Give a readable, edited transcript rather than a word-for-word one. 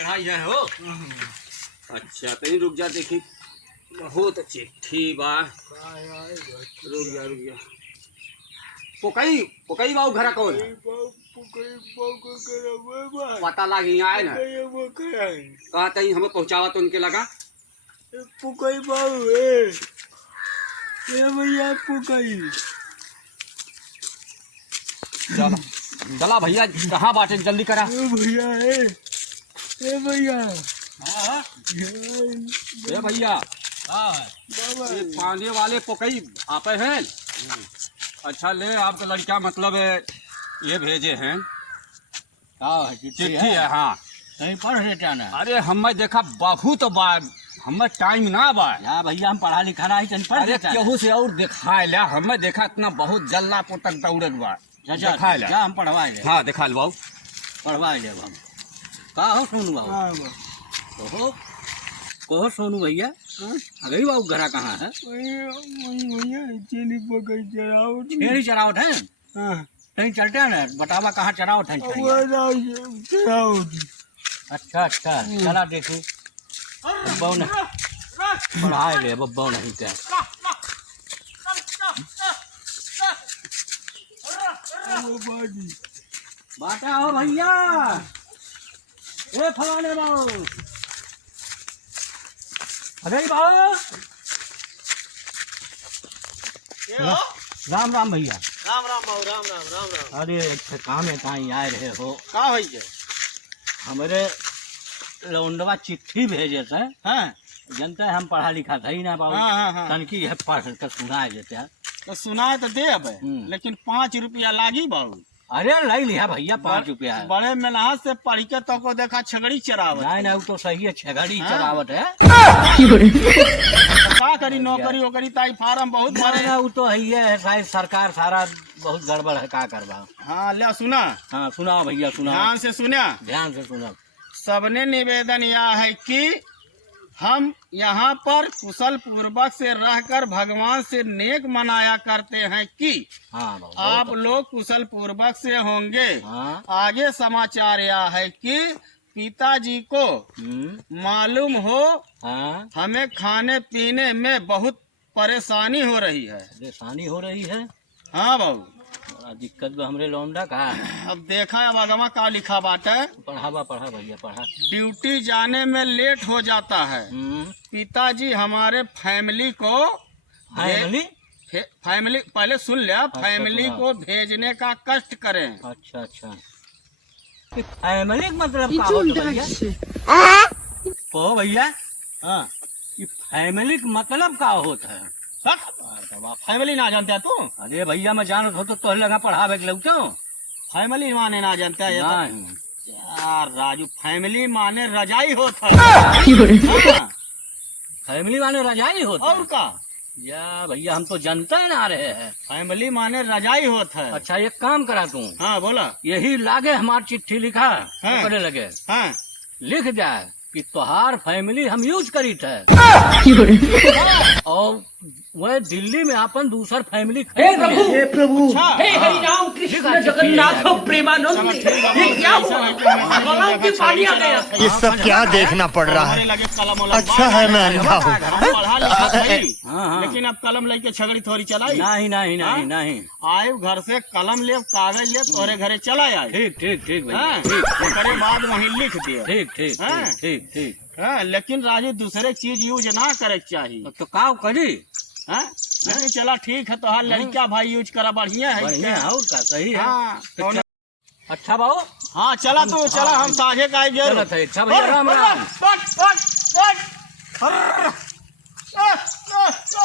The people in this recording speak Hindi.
चढ़ाई है हो। अच्छा तो रुक जा देखी, बहुत चिट्ठी बा। रुक जा पोकई पोकई बाऊ घर कौन है? पता लगी आए ना कहा तई हमें पहुँचावा तो उनके लगा पुकई बाऊ है भैया पुकई। चला चला भैया कहाँ बाटे जल्दी करा। भैया है भैया। हाँ भैया ये पानी वाले पोकई आपे हैं। अच्छा ले आपका लड़का मतलब ये भेजे हैं चिट्ठी है। हाँ कहीं पढ़ लेता ना। अरे हमें देखा बहुत बार हमें टाइम ना बा भैया हम पढ़ा लिखा ना अरे केहू से और दिखा ला हमें देखा इतना बहुत जल्लापुर तक दौड़त बा दिखा ला हम पढ़वा ले। हाँ दिखा लो बाबू पढ़वा ले हम का हो सोनू बाबू। कहो सोनू भैया अगई बाबू घरा कहाँ है? चेरी चरावट है कहीं चलते ना बतावा कहाँ चरावट है। अच्छा अच्छा चला देखो बब्बा ने पढ़ा ले बब्बा नहीं क्या बाटा हो भैया ए फलाने बाबू। अरे बाबू राम राम भैया। राम राम बाबू राम राम राम राम। अरे काम है कहीं आए रहे हो? का भैया हमारे लौंडवा चिट्ठी भेजे थे। हाँ जनता है हम पढ़ा लिखा था ही ना बाबू। हाँ तनकी है पढ़ कर सुना देते हैं। तो सुनाए तो दे अब लेकिन 5 रुपया लागी बाबू। अरे लाई लिया भैया 5 रुपया है। बड़े मेहनत से पढ़ के तो को देखा छगड़ी चरावत। नहीं नहीं तो सही है छगड़ी चरावट है। का करी नौकरी वोकरी ताई फार्म बहुत भरे। वो तो है शायद सरकार सारा बहुत गड़बड़ है का करवा। हाँ ले सुना। हाँ सुनाओ भैया सुनाओ ध्यान से सुना। ध्यान से सुनाओ। सबने निवेदन यह है कि हम यहाँ पर कुशल पूर्वक से रहकर भगवान से नेक मनाया करते हैं कि हाँ आप लोग कुशल पूर्वक से होंगे। हाँ आगे समाचार यह है कि पिताजी को मालूम हो हाँ हमें खाने पीने में बहुत परेशानी हो रही है। परेशानी हो रही है। हाँ बाबू बड़ा दिक्कत बा हमरे लौंडा का। अब देखा अब अगवा का लिखा बात है। पढ़ा भैया पढ़ा। ड्यूटी जाने में लेट हो जाता है। पिताजी हमारे फैमिली को फैमिली पहले सुन लिया फैमिली को भेजने का कष्ट करें। अच्छा अच्छा फैमिली मतलब का होता भैया? कहो भैया हाँ फैमिली मतलब का होता है? फैमिली ना जानते तू? अरे भैया मैं जानत हो तो लगा पढ़ावे के लगता हूँ। फैमिली माने ना जानता है यार राजू। फैमिली माने रजाई होता है। फैमिली माने रजाई होता और का या भैया हम तो जानते ही ना रहे हैं। फैमिली माने रजाई होता है। अच्छा एक काम करा तू। हाँ बोला। यही लागे हमारी चिट्ठी लिखा करने लगे। हाँ लिख जाए कि तोहार फैमिली हम यूज करी थे और वह दिल्ली में अपन दूसर फैमिली। हे प्रभु हे हरि राम कृष्ण जगन्नाथ प्रेमानंद ये क्या हुआ? कलम की पानी आ गया। ये सब क्या देखना पड़ रहा है? अच्छा है मैं अंधा हूँ। पढ़ा लिखा सही लेकिन अब कलम लेके छगड़ी थोड़ी चलाई। नहीं नहीं नहीं नहीं आए घर से कलम ले कागज ले तोरे घरे चला आए। ठीक ठीक ठीक उसके बाद वहीं लिख दिया। ठीक ठीक ठीक ठीक। लेकिन राजू दूसरे चीज यूज ना करे चाहिए। तो का करी? नहीं चला ठीक है तो हर लड़का भाई यूज करा बढ़िया है। और का सही है। हाँ अच्छा बाबू हाँ चला तू चला हम साझे का अच्छा भैया राम राम।